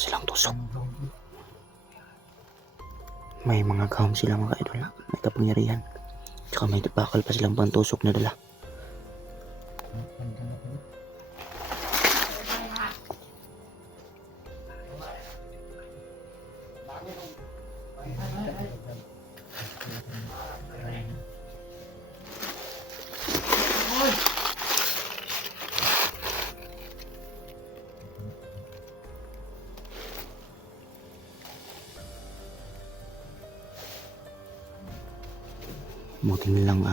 silang tusok. May mga gahom sila mga idol. May kapangyarihan. Tsaka may bakal pa silang pantusok na dala. Buti nilang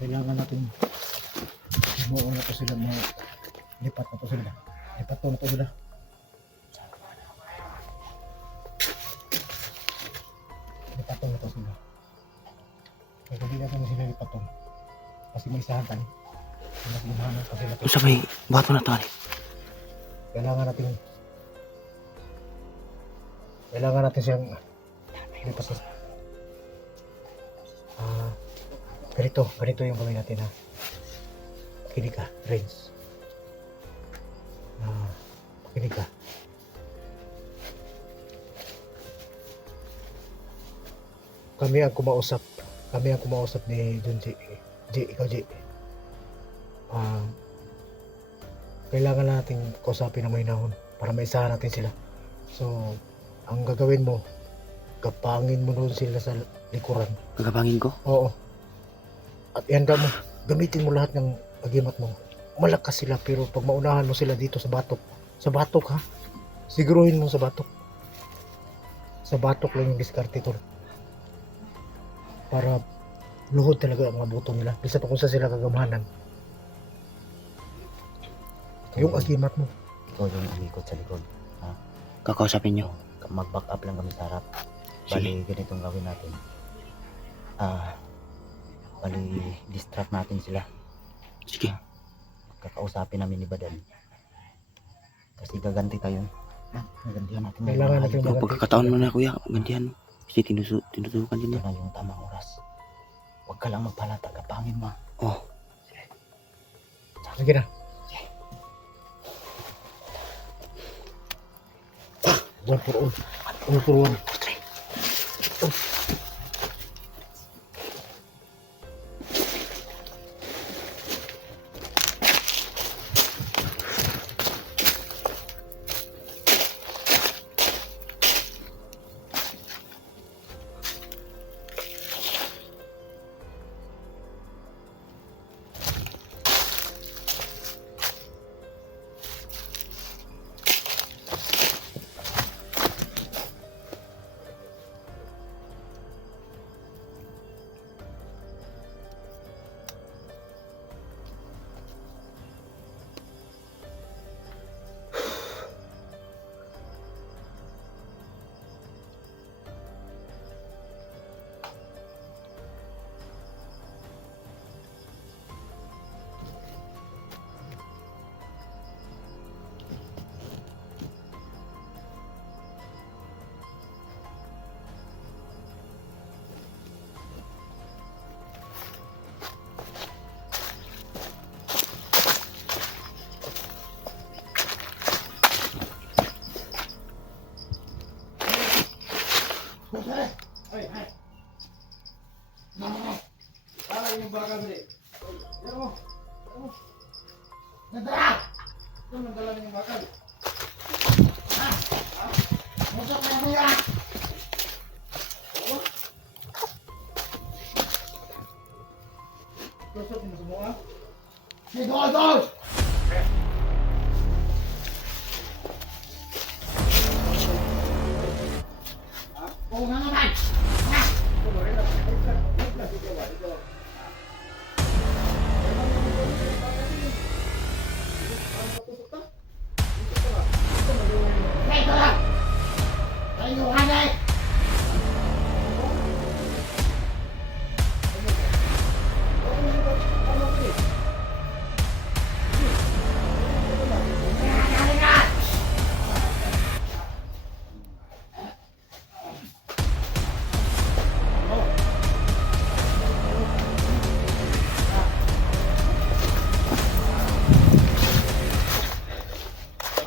kailangan natin mauna po sila, lipat na po sila, lipat po na po sila, kaya hindi natin sila lipat po kasi may sahagan, nagbumahanan pa sila. sa may bato na tali. Kailangan natin siyang lipat sa ganito yung gawin natin, ha. Makinig ka, Renz. Makinig ka. Kami ang kumausap ni John J. Ikaw J. Kailangan natin kausapin ng mahinahon para maisahan natin sila. So, ang gagawin mo, kapangin mo doon sila sa likuran. Gagapangin ko? Oo. At ihanda mo, gamitin mo lahat ng agimat mo. Malakas sila, pero pag maunahan mo sila dito sa batok ha, siguruhin mo sa batok lang yung diskarte tol, para luhod talaga ang mga buto nila, bisa pa kung saan sila kagamahanan. Yung agimat mo, Ikaw yung umikot sa likod. Kakausapin nyo. Mag-back up lang kami sa harap. Sige. Bali, ganitong gawin natin. Bali, distract natin sila. Sige. Kakausapin namin ni Badan. Kasi gaganti tayo. Gagantihan natin. Kailangan natin O, pagkakataon mo na kuya, gantihan mo. Kasi tinutukan din Ito niya. na yung tamang oras. Huwag ka lang magpalata. Kapangin mo. Oh, sige na. One for all. All for one. Tusok mo semua.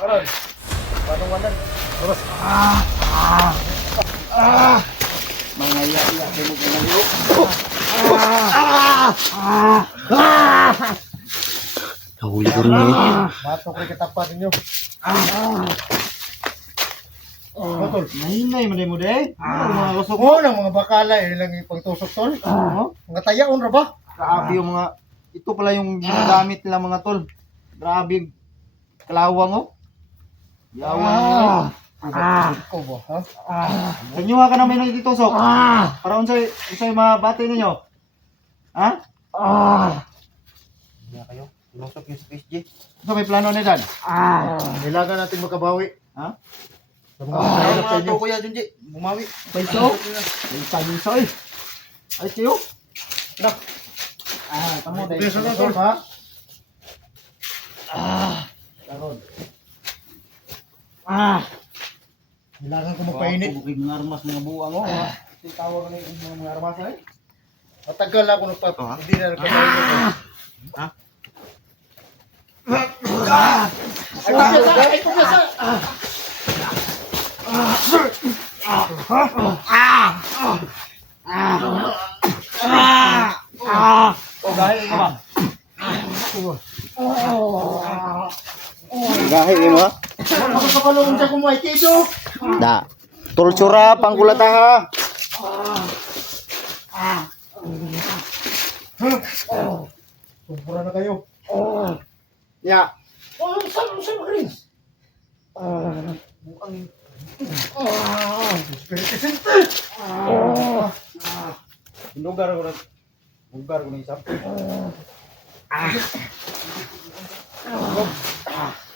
Karon. Patong wanan. Terus. Mga iya-iya kayo mo kinayo. Nahuli ko rin eh. Batok rin katapat ninyo. Tol. Mahinay mo mo de. Mga lusok mo. Oo, ng mga bakala, lang ipagtusok, tol. Mga tayaon ra ba? Grabe yung mga, ito pala yung ginagamit nila mga tol. Grabe, kalawang oh. Yawang nyo. Ko ba, ha? Sa inyo nga ka namin nagitusok. Para unsay mabati ninyo. Ha? Hindi na kayo. Lusok yung space G. So may plano ni Dan. Kailangan natin makabawi. Ha? Sa mga mahirap sa Mga inyo. to kuya Junji. Bumawi. Paiso. Paiso eh. Ay kayo. Nak. Tamo dahil. Beso na, tol, ha? Karon. Kailangan ko magpainit. Bukid mga armas mga buwang oh. Tawag na yung mga armas ay. Matagal ako nagpa... Hindi na nagpapainit. Ha? Ay, kumpiyansa! Ay, kumpiyansa! O gahi mo ba? Gahi mo ha? Ako sa palong siya kumuhay, tido! Da. Tulsura pangkulata ha. Sumpura na kayo. Ya. Saan mo rin? Mukhang... Espiritu Santo! Lugar ko na. Lugar ko na isap.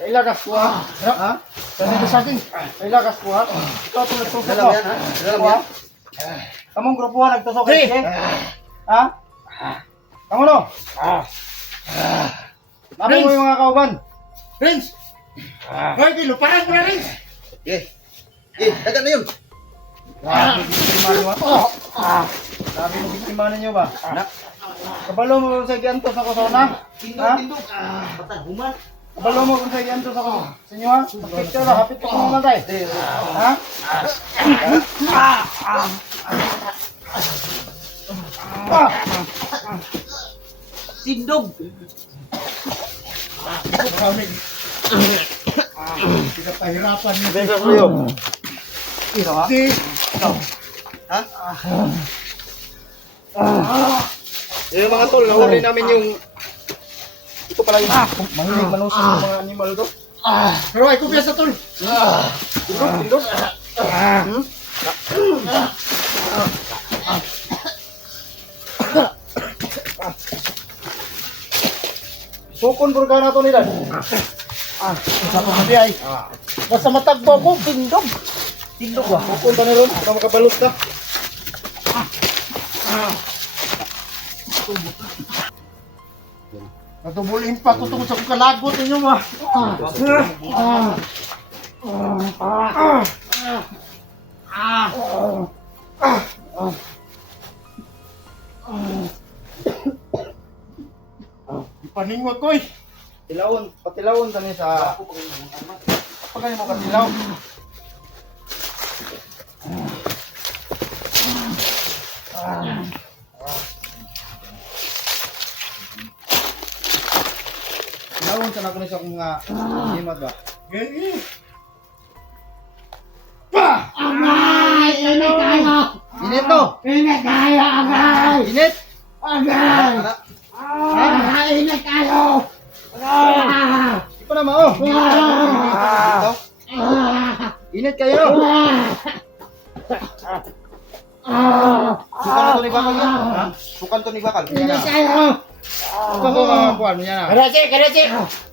Ilagas ko, ha? Ha? Saan sa akin? Ilagas ko, ha? Ito ako nagtusok ko. Dalam yan. Kamong grupo ha nagtusok Pre! eh. Ha? Kamu no? Nabi mo yung mga kauban. Prince! Hoy, kiluparan ko na, Prince! Dagan na yun. Grabe, biktima nyo ha? Grabe mo biktima ninyo ba? Kabalo mo sa giantos ako sa una? Ha? Kabalo mo kung sa giantos ako sa inyo ha? Picture na, hapit ko kung namatay. Ha? Tindog! Marami. Pinapahirapan niyo. Besa ko yun. Ito ha? Di. Ha? Yung mga tol, nahuli namin yung ito pala yung mahilig manusok ng mga animal to. Pero ay kupya sa tol. Tindog. Sukon burga na to nila. Sa pamadi ay. Basta matagbo ko. Tindog. Tindog ba? Sukon pa na ron, baka makabalot ka. Natubulin pa ko tungkol sa kalagot ninyo ba? Ipaningwag ko eh. Patilawon kami sa pagkano mo katilaw. Tilawon sa nakunin sa akong mga himad ba? Ganyan. Agay! Init tayo! Init to! Init tayo! Agay! Init! Agay! Ana, Init kayo! Di pa naman, oh. Init kayo. Sukan to ni Bakal yan. Ha? Sukan to ni Bakal. Yan na. Sukan to mga buwan. Yan na. Kadasi!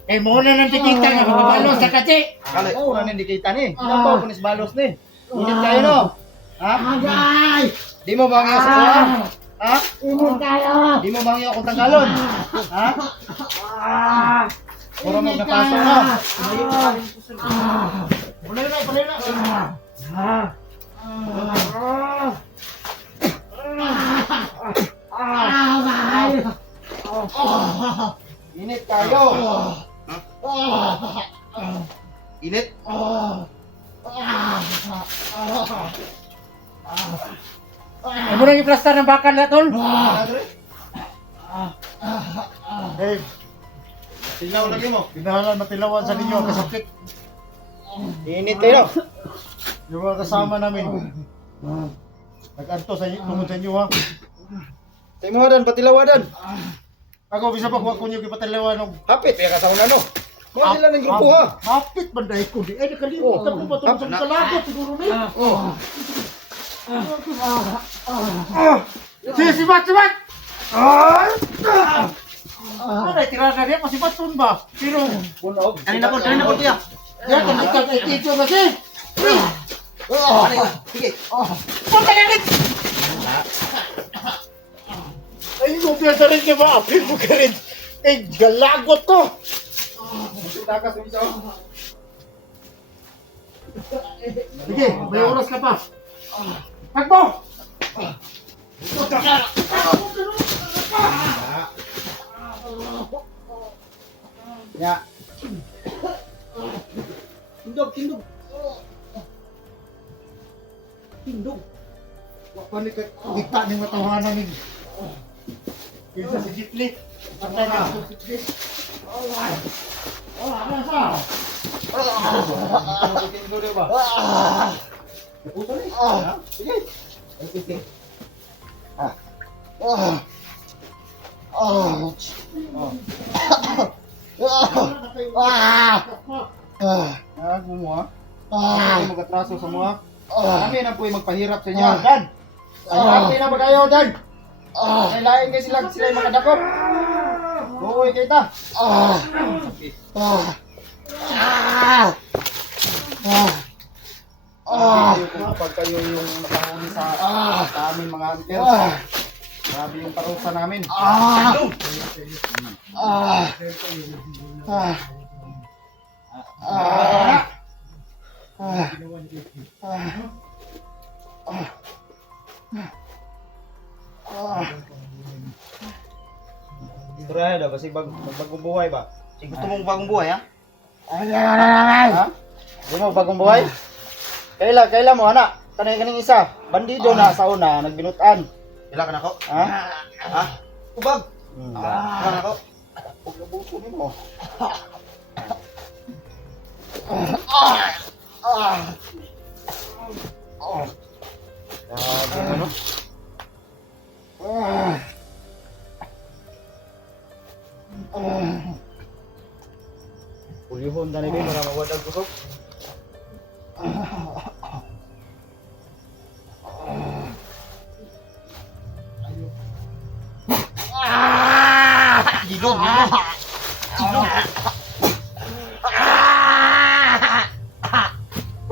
Eh, muna ng tikita nga mababalos sa kasi! Kali, una ni kita ni. Ano to, kunis balos ni. Init kayo no. Ha? Agay! Di mo bangyo sa kuha? Ha? Init kayo! Di mo bangyo akong tanggalon? Ha? Puro mo napasok na. Palayo na. Init kayo. Init. Ano nang i-plaster ng bakal na tol? Eh, Tignan lagi mo. pinahalan matilawan sa ninyo ang kasakit. Init kayo. Yung mga kasama namin. Nag-anto sa tungod sa inyo ha. Sa imo dan patilawadan. Ako bisa pa kuha ko nyo kipatilawan ng Hapit kaya kasauna no. Kuha sila ng grupo ha. hapit banday ko di. Ay nakalimutan ko ba ito sa kalagot siguro ni. Sibat! Ano tira na rin kasi baton ba? Pero Bunog. Kanina po tiya. yan kan ito kasi. Sige. Punta na rin! Ay, kumpiyansa rin niya ba? Apil mo ka rin. Eh, galagot to! Takas mo siya. Sige, may oras ka pa. Takbo! Ya. Tindog. Wakpan ka, dikta ni matawanan ni. Kinsa si Jitli. Ata na. Ano sa? Tindog dia ba? Puto ni. Sige. Sige. Ako mo ha. Hindi magatraso sa mga. Kami na po'y magpahirap sa inyo. Dan! Kami na magayo, Dan! Kailain kayo sila yung mga dakop. Buhay kayo ta. Kapag kayo yung nakahuli sa aming mga hunter. Grabe yung parusa namin. Istorya daw kasi bagong buhay ba? Si gusto mong bagong buhay ha? Ha? Gusto mo bagong buhay? Kaila mo anak. Kaning isa, bandido na sa una, nagbinutan. Ila ka na ko? Ha? Ha? Ubag. Ila na ko. Ug nabuto nimo. Grabe ano? Pulihon tani ba para mawadag kusog? Gilong.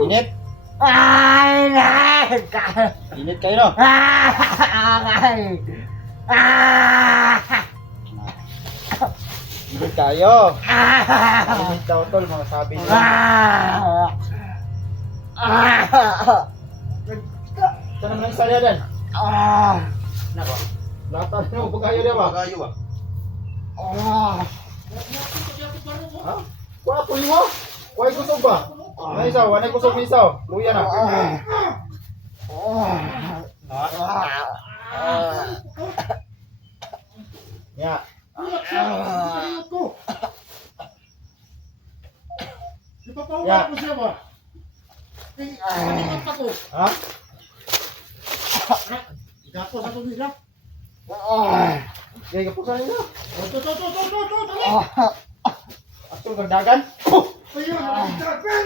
Init. Init kayo no? Init kayo. Init daw tol mga sabi nila. Saan naman ang istorya din? Nako. Latan mo, pagkayo din ba? Pagkayo ba? Ha? Kuha po mo? Kuha kusog ba? Ano isaw? Ano kusog ni isaw? Luya na. Ya. Ya. Ha? Dapat ako nila. Gaya ka po sa nila. Dali. Ato kang dagan. Ayun, ang dagan.